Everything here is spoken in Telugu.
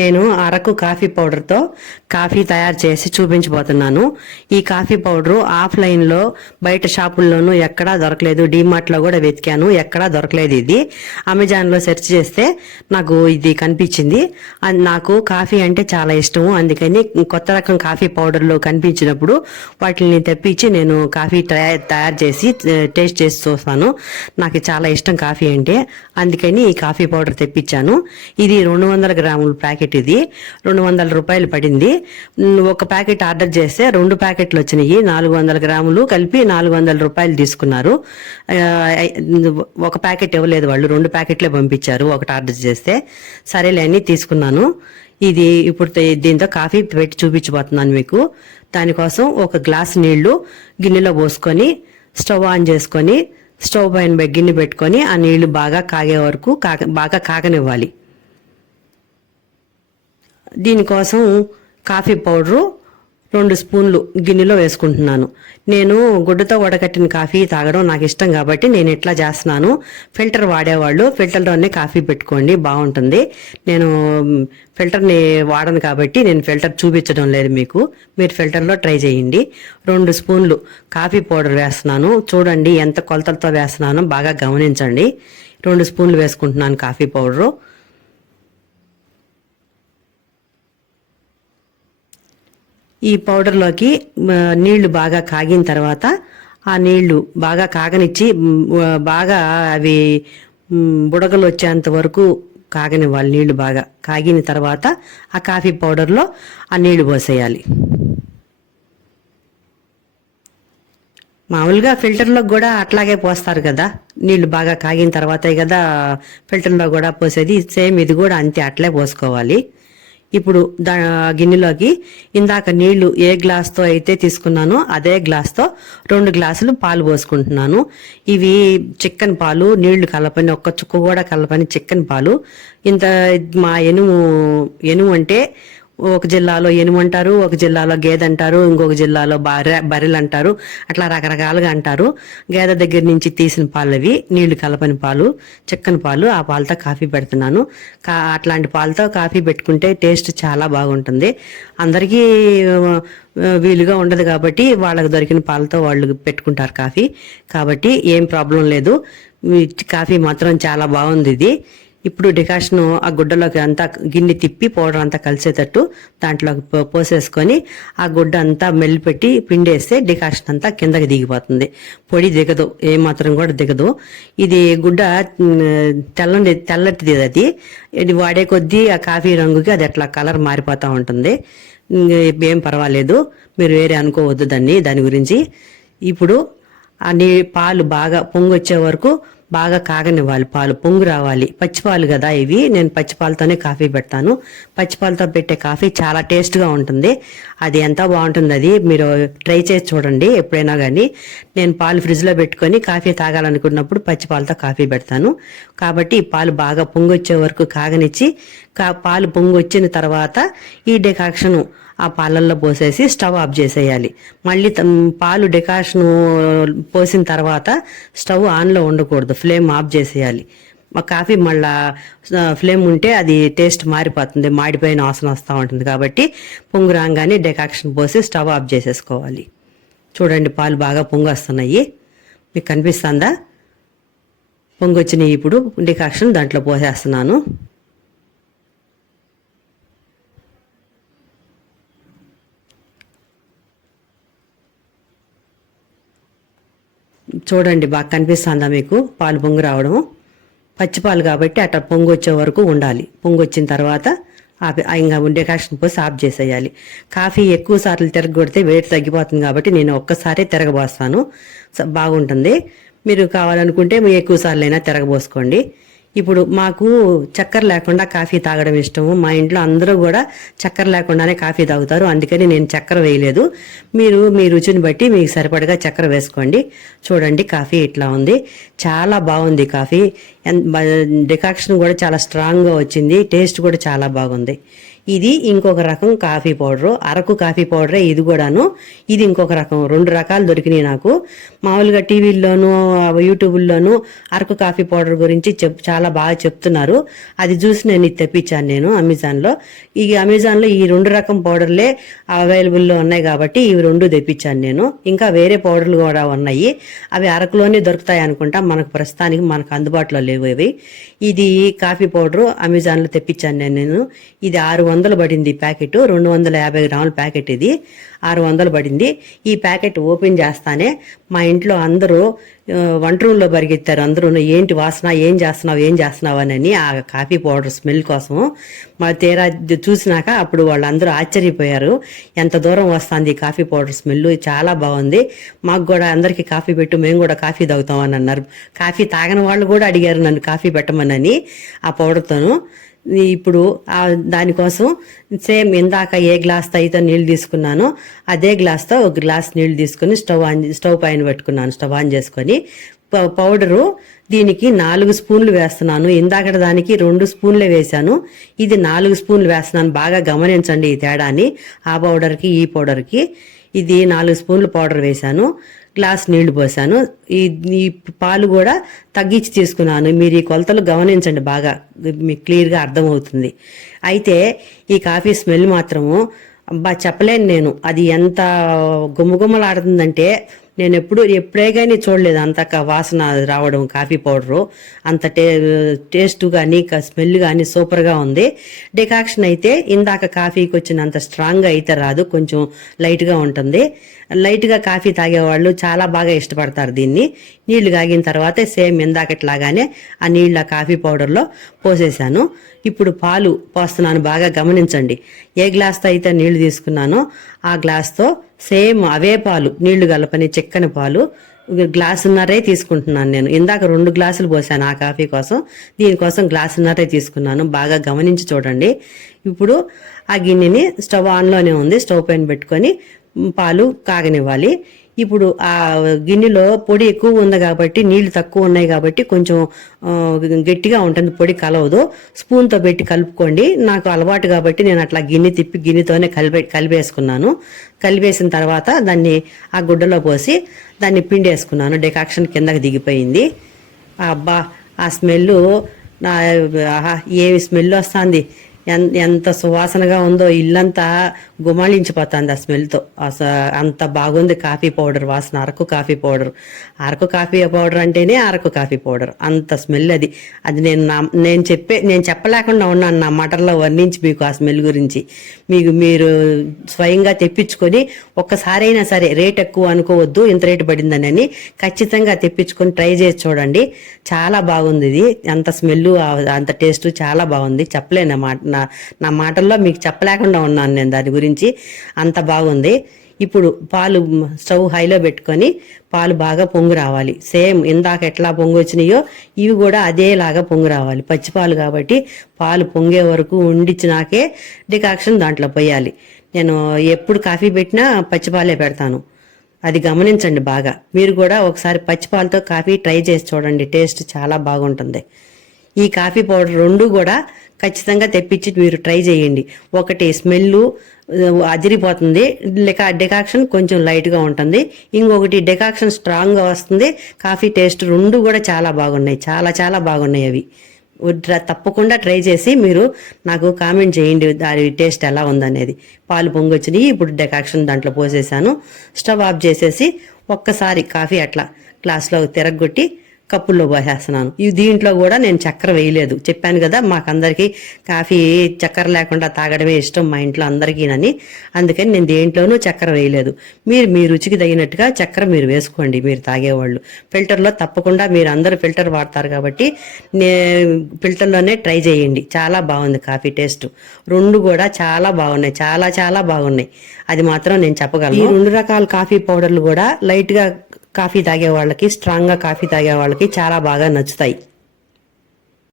నేను అరకు కాఫీ పౌడర్తో కాఫీ తయారు చేసి చూపించబోతున్నాను. ఈ కాఫీ పౌడరు ఆఫ్లైన్లో బయట షాపుల్లోనూ ఎక్కడా దొరకలేదు. డీమార్ట్లో కూడా వెతికాను, ఎక్కడా దొరకలేదు. ఇది అమెజాన్లో సెర్చ్ చేస్తే నాకు ఇది కనిపించింది. నాకు కాఫీ అంటే చాలా ఇష్టము. అందుకని కొత్త రకం కాఫీ పౌడర్లు కనిపించినప్పుడు వాటిని తెప్పించి నేను కాఫీ తయారు చేసి టేస్ట్ చేసి చూస్తాను. నాకు చాలా ఇష్టం కాఫీ అంటే, అందుకని ఈ కాఫీ పౌడర్ తెప్పించాను. ఇది 200 గ్రాముల ప్యాకెట్. ఇది 200 రూపాయలు పడింది. ఒక ప్యాకెట్ ఆర్డర్ చేస్తే 2 ప్యాకెట్లు వచ్చినాయి. 400 గ్రాములు కలిపి 400 రూపాయలు తీసుకున్నారు. ఒక ప్యాకెట్ ఇవ్వలేదు వాళ్ళు, 2 ప్యాకెట్లే పంపించారు ఒకటి ఆర్డర్ చేస్తే. సరేలే అని తీసుకున్నాను. ఇది ఇప్పుడు దీంతో కాఫీ పెట్టి చూపించబోతున్నాను మీకు. దానికోసం ఒక గ్లాస్ నీళ్లు గిన్నెలో పోసుకొని స్టవ్ ఆన్ చేసుకొని స్టవ్ పైన గిన్నె పెట్టుకొని ఆ నీళ్లు బాగా కాగే వరకు బాగా కాగనివ్వాలి. దీనికోసం కాఫీ పౌడరు 2 స్పూన్లు గిన్నెలో వేసుకుంటున్నాను. నేను గుడ్డతో వడకట్టిన కాఫీ తాగడం నాకు ఇష్టం కాబట్టి నేను ఇట్లా చేస్తున్నాను. ఫిల్టర్ వాడేవాళ్ళు ఫిల్టర్లోనే కాఫీ పెట్టుకోండి, బాగుంటుంది. నేను ఫిల్టర్ని వాడను కాబట్టి నేను ఫిల్టర్ చూపించడం లేదు మీకు. మీరు ఫిల్టర్లో ట్రై చేయండి. 2 స్పూన్లు కాఫీ పౌడర్ వేస్తున్నాను. చూడండి ఎంత కొలతలతో వేస్తున్నానో బాగా గమనించండి. 2 స్పూన్లు వేసుకుంటున్నాను కాఫీ పౌడరు. ఈ పౌడర్లోకి నీళ్లు బాగా కాగిన తర్వాత ఆ నీళ్లు బాగా కాగనిచ్చి బాగా అవి బుడగలు వచ్చేంత వరకు కాగనివ్వాలి. నీళ్లు బాగా కాగిన తర్వాత ఆ కాఫీ పౌడర్లో ఆ నీళ్లు పోసేయాలి. మామూలుగా ఫిల్టర్లో కూడా అట్లాగే పోస్తారు కదా, నీళ్లు బాగా కాగిన తర్వాతే కదా ఫిల్టర్లో కూడా పోసేది. సేమ్ ఇది కూడా అంతే, అట్లే పోసుకోవాలి. ఇప్పుడు గిన్నెలోకి ఇందాక నీళ్లు ఏ గ్లాస్తో అయితే తీసుకున్నానో అదే గ్లాస్తో 2 గ్లాసులు పాలు పోసుకుంటున్నాను. ఇవి చిక్కన్ పాలు, నీళ్లు కలపని, ఒక్క చుక్క కూడా కలపని చిక్కన్ పాలు. ఇంత మా ఎనుము అంటే ఒక జిల్లాలో ఎనుము అంటారు, ఒక జిల్లాలో గేదె అంటారు, ఇంకొక జిల్లాలో బర్రెలు అంటారు. అట్లా రకరకాలుగా అంటారు. గేదె దగ్గర నుంచి తీసిన పాలు అవి, నీళ్లు కలపని పాలు, చిక్కని పాలు. ఆ పాలతో కాఫీ పెడుతున్నాను. అట్లాంటి పాలతో కాఫీ పెట్టుకుంటే టేస్ట్ చాలా బాగుంటుంది. అందరికీ వీలుగా ఉండదు కాబట్టి వాళ్ళకు దొరికిన పాలతో వాళ్ళు పెట్టుకుంటారు కాఫీ. కాబట్టి ఏం ప్రాబ్లం లేదు. కాఫీ మాత్రం చాలా బాగుంది ఇది. ఇప్పుడు డికాషన్ ఆ గుడ్డలోకి అంతా గిన్నె తిప్పి పౌడర్ అంతా కలిసేటట్టు దాంట్లోకి పోసేసుకొని ఆ గుడ్డ అంతా మెల్లిపెట్టి పిండేస్తే డికాషన్ అంతా కిందకి దిగిపోతుంది. పొడి దిగదు, ఏమాత్రం కూడా దిగదు. ఇది గుడ్డ తెల్లటిది. అది ఇది వాడే కొద్దీ ఆ కాఫీ రంగుకి అది అట్లా కలర్ మారిపోతూ ఉంటుంది. ఏం పర్వాలేదు, మీరు వేరే అనుకోవద్దు దాని గురించి. ఇప్పుడు ఆ పాలు బాగా పొంగు వచ్చే వరకు బాగా కాగనివ్వాలి. పాలు పొంగు రావాలి. పచ్చిపాలు కదా ఇవి, నేను పచ్చిపాలతోనే కాఫీ పెడతాను. పచ్చిపాలతో పెట్టే కాఫీ చాలా టేస్ట్గా ఉంటుంది. అది ఎంత బాగుంటుంది, అది మీరు ట్రై చేసి చూడండి ఎప్పుడైనా కానీ. నేను పాలు ఫ్రిడ్జ్లో పెట్టుకొని కాఫీ తాగాలనుకున్నప్పుడు పచ్చిపాలతో కాఫీ పెడతాను. కాబట్టి ఈ పాలు బాగా పొంగు వచ్చే వరకు కాగనిచ్చి పాలు పొంగు వచ్చిన తర్వాత ఈ డికాక్షను ఆ పాలల్లో పోసేసి స్టవ్ ఆఫ్ చేసేయాలి. మళ్ళీ పాలు డికాషన్ పోసిన తర్వాత స్టవ్ ఆన్లో ఉండకూడదు, ఫ్లేమ్ ఆఫ్ చేసేయాలి. కాఫీ మళ్ళా ఫ్లేమ్ ఉంటే అది టేస్ట్ మారిపోతుంది, మాడిపోయిన వాసన వస్తూ ఉంటుంది. కాబట్టి పొంగు రాగానే డికాక్షన్ పోసి స్టవ్ ఆఫ్ చేసేసుకోవాలి. చూడండి పాలు బాగా పొంగు వస్తున్నాయి, మీకు కనిపిస్తుందా? పొంగు వచ్చినాయి. ఇప్పుడు డికాక్షన్ దాంట్లో పోసేస్తున్నాను. చూడండి బాగా కనిపిస్తుందా మీకు పాలు పొంగు రావడం? పచ్చిపాలు కాబట్టి అట్లా పొంగు వచ్చే వరకు ఉండాలి. పొంగు వచ్చిన తర్వాత ఇంకా డికాషన్ పోసి ఆఫ్ చేసేయాలి. కాఫీ ఎక్కువ సార్లు తిరగొడితే వేడి తగ్గిపోతుంది కాబట్టి నేను ఒక్కసారి తిరగబోస్తాను, బాగుంటుంది. మీరు కావాలనుకుంటే మీరు ఎక్కువ సార్లు అయినా తిరగబోసుకోండి. ఇప్పుడు మాకు చక్కెర లేకుండా కాఫీ తాగడం ఇష్టము. మా ఇంట్లో అందరూ కూడా చక్కెర లేకుండానే కాఫీ తాగుతారు. అందుకని నేను చక్కెర వేయలేదు. మీరు మీ రుచిని బట్టి మీకు సరిపడగా చక్కెర వేసుకోండి. చూడండి కాఫీ ఇట్లా ఉంది, చాలా బాగుంది కాఫీ. డికాక్షన్ కూడా చాలా స్ట్రాంగ్గా వచ్చింది, టేస్ట్ కూడా చాలా బాగుంది. ఇది ఇంకొక రకం కాఫీ పౌడరు, అరకు కాఫీ పౌడరే ఇది కూడాను. ఇది ఇంకొక రకం, 2 రకాలు దొరికినాయి నాకు. మామూలుగా టీవీల్లోనూ యూట్యూబ్లోనూ అరకు కాఫీ పౌడర్ గురించి చాలా బాగా చెప్తున్నారు. అది చూసి నేను ఇది తెప్పించాను నేను అమెజాన్లో. ఈ అమెజాన్లో ఈ 2 రకం పౌడర్లే అవైలబుల్లో ఉన్నాయి కాబట్టి ఇవి 2 తెప్పించాను నేను. ఇంకా వేరే పౌడర్లు కూడా ఉన్నాయి, అవి అరకులోనే దొరుకుతాయి అనుకుంటా, మనకు ప్రస్తుతానికి మనకు అందుబాటులో లేవు అవి. ఇది కాఫీ పౌడరు అమెజాన్లో తెప్పించాను నేను. ఇది 600 పడింది ప్యాకెట్, 250 గ్రాముల ప్యాకెట్. ఇది 600 పడింది. ఈ ప్యాకెట్ ఓపెన్ చేస్తానే మా ఇంట్లో అందరూ వంట రూమ్లో పరిగెత్తారు. అందరూ ఏంటి వాసన, ఏం చేస్తున్నావు అని ఆ కాఫీ పౌడర్ స్మెల్ కోసం. మా తీరా చూసినాక అప్పుడు వాళ్ళందరూ ఆశ్చర్యపోయారు, ఎంత దూరం వస్తుంది కాఫీ పౌడర్ స్మెల్, చాలా బాగుంది, మాకు కూడా అందరికీ కాఫీ పెట్టు, మేము కూడా కాఫీ తాగుతామని అన్నారు. కాఫీ తాగని వాళ్ళు కూడా అడిగారు నన్ను కాఫీ పెట్టమని ఆ పౌడర్తోను. ఇప్పుడు దానికోసం సేమ్ ఇందాక ఏ గ్లాస్తో అయితే నీళ్ళు తీసుకున్నానో అదే గ్లాస్తో 1 గ్లాస్ నీళ్ళు తీసుకుని స్టవ్ పైన పెట్టుకున్నాను. స్టవ్ ఆన్ చేసుకొని పౌడరు దీనికి 4 స్పూన్లు వేస్తున్నాను. ఇందాక దానికి 2 స్పూన్లే వేశాను, ఇది 4 స్పూన్లు వేస్తున్నాను. బాగా గమనించండి ఈ తేడాని, ఆ పౌడర్కి ఈ పౌడర్కి. ఇది 4 స్పూన్లు పౌడర్ వేశాను, గ్లాస్ నీళ్లు పోసాను. ఈ పాలు కూడా తగ్గించి తీసుకున్నాను. మీరు ఈ కొలతలు గమనించండి, బాగా మీకు క్లియర్గా అర్థమవుతుంది. అయితే ఈ కాఫీ స్మెల్ మాత్రము చెప్పలేను నేను, అది ఎంత గుమ్మగుమ్మలాడుతుందంటే నేను ఎప్పుడే కానీ చూడలేదు అంత వాసన రావడం. కాఫీ పౌడరు అంత టేస్ట్ కానీ స్మెల్ కానీ సూపర్గా ఉంది. డికాక్షన్ అయితే ఇందాక కాఫీకి వచ్చినంత స్ట్రాంగ్గా అయితే రాదు, కొంచెం లైట్గా ఉంటుంది. లైట్గా కాఫీ తాగేవాళ్ళు చాలా బాగా ఇష్టపడతారు దీన్ని. నీళ్లు కాగిన తర్వాత సేమ్ ఇందాకట్లాగానే ఆ నీళ్ళ కాఫీ పౌడర్లో పోసేసాను. ఇప్పుడు పాలు పోస్తున్నాను, బాగా గమనించండి. ఏ గ్లాస్తో అయితే నీళ్లు తీసుకున్నానో ఆ గ్లాస్తో సేమ్ అవే పాలు, నీళ్లు కలపని చిక్కని పాలు గ్లాసున్నరే తీసుకుంటున్నాను నేను. ఇందాక 2 గ్లాసులు పోసాను ఆ కాఫీ కోసం, దీనికోసం గ్లాసున్నరే తీసుకున్నాను. బాగా గమనించి చూడండి. ఇప్పుడు ఆ గిన్నెని స్టవ్ ఆన్లోనే ఉంది, స్టవ్ పైన పెట్టుకొని పాలు కాగనివ్వాలి. ఇప్పుడు ఆ గిన్నెలో పొడి ఎక్కువ ఉంది కాబట్టి, నీళ్లు తక్కువ ఉన్నాయి కాబట్టి కొంచెం గట్టిగా ఉంటుంది, పొడి కలవదు. స్పూన్తో పెట్టి కలుపుకోండి. నాకు అలవాటు కాబట్టి నేను అట్లా గిన్నె తిప్పి గిన్నెతోనే కలిపేసుకున్నాను. కలిపేసిన తర్వాత దాన్ని ఆ గుడ్డలో పోసి దాన్ని పిండేసుకున్నాను. డికాక్షన్ కిందకి దిగిపోయింది. అబ్బా ఆ స్మెల్, ఏమి స్మెల్ వస్తుంది, ఎంత సువాసనగా ఉందో, ఇల్లంతా గుమాళించిపోతుంది ఆ స్మెల్తో. అంత బాగుంది కాఫీ పౌడర్ వాసన. Araku coffee powder, Araku coffee powder అంటేనే అరకు కాఫీ పౌడర్, అంత స్మెల్ అది. అది నేను చెప్పలేకుండా ఉన్నాను నా మాటల్లో వర్ణించి మీకు ఆ స్మెల్ గురించి. మీరు స్వయంగా తెప్పించుకొని ఒక్కసారైనా సరే, రేట్ ఎక్కువ అనుకోవద్దు, ఇంత రేటు పడిందని, ఖచ్చితంగా తెప్పించుకొని ట్రై చేసి చూడండి. చాలా బాగుంది ఇది, అంత స్మెల్ అంత టేస్ట్ చాలా బాగుంది. చెప్పలేను నా మాటల్లో మీకు చెప్పలేకుండా ఉన్నాను నేను దాని గురించి, అంత బాగుంది. ఇప్పుడు పాలు స్టవ్ హైలో పెట్టుకొని పాలు బాగా పొంగు రావాలి. సేమ్ ఇందాక ఎట్లా పొంగు వచ్చినాయో ఇవి కూడా అదేలాగా పొంగు రావాలి. పచ్చిపాలు కాబట్టి పాలు పొంగే వరకు ఉండిచ్చినాకే డికాక్షన్ దాంట్లో పోయాలి. నేను ఎప్పుడు కాఫీ పెట్టినా పచ్చిపాలే పెడతాను, అది గమనించండి బాగా. మీరు కూడా ఒకసారి పచ్చిపాలతో కాఫీ ట్రై చేసి చూడండి, టేస్ట్ చాలా బాగుంటుంది. ఈ కాఫీ పౌడర్ 2 కూడా ఖచ్చితంగా తెప్పించి మీరు ట్రై చేయండి. ఒకటి స్మెల్ అదిరిపోతుంది, డికాక్షన్ కొంచెం లైట్గా ఉంటుంది. ఇంకొకటి డికాక్షన్ స్ట్రాంగ్గా వస్తుంది, కాఫీ టేస్ట్ 2 కూడా చాలా బాగున్నాయి, చాలా చాలా బాగున్నాయి అవి. తప్పకుండా ట్రై చేసి మీరు నాకు కామెంట్ చేయండి దాని టేస్ట్ ఎలా ఉందనేది. పాలు పొంగొచ్చినాయి, ఇప్పుడు డికాక్షన్ దాంట్లో పోసేసాను. స్టవ్ ఆఫ్ చేసేసి ఒక్కసారి కాఫీ అట్లా గ్లాస్లో తిరగొట్టి కప్పుల్లో పోసేస్తున్నాను. దీంట్లో కూడా నేను చక్కెర వేయలేదు, చెప్పాను కదా మాకందరికి కాఫీ చక్కెర లేకుండా తాగడమే ఇష్టం మా ఇంట్లో అందరికీనని, అందుకని నేను దేంట్లోనూ చక్కెర వేయలేదు. మీరు మీ రుచికి తగినట్టుగా చక్కెర మీరు వేసుకోండి, మీరు తాగేవాళ్ళు. ఫిల్టర్లో తప్పకుండా, మీరు అందరూ ఫిల్టర్ వాడతారు కాబట్టి ఫిల్టర్లోనే ట్రై చేయండి. చాలా బాగుంది కాఫీ టేస్ట్. 2 కూడా చాలా బాగున్నాయి, చాలా చాలా బాగున్నాయి, అది మాత్రం నేను చెప్పగలను. ఈ 2 రకాల కాఫీ పౌడర్లు కూడా లైట్గా కాఫీ తాగే వాళ్ళకి, స్ట్రాంగ్గా కాఫీ తాగే వాళ్ళకి చాలా బాగా నచ్చుతాయి.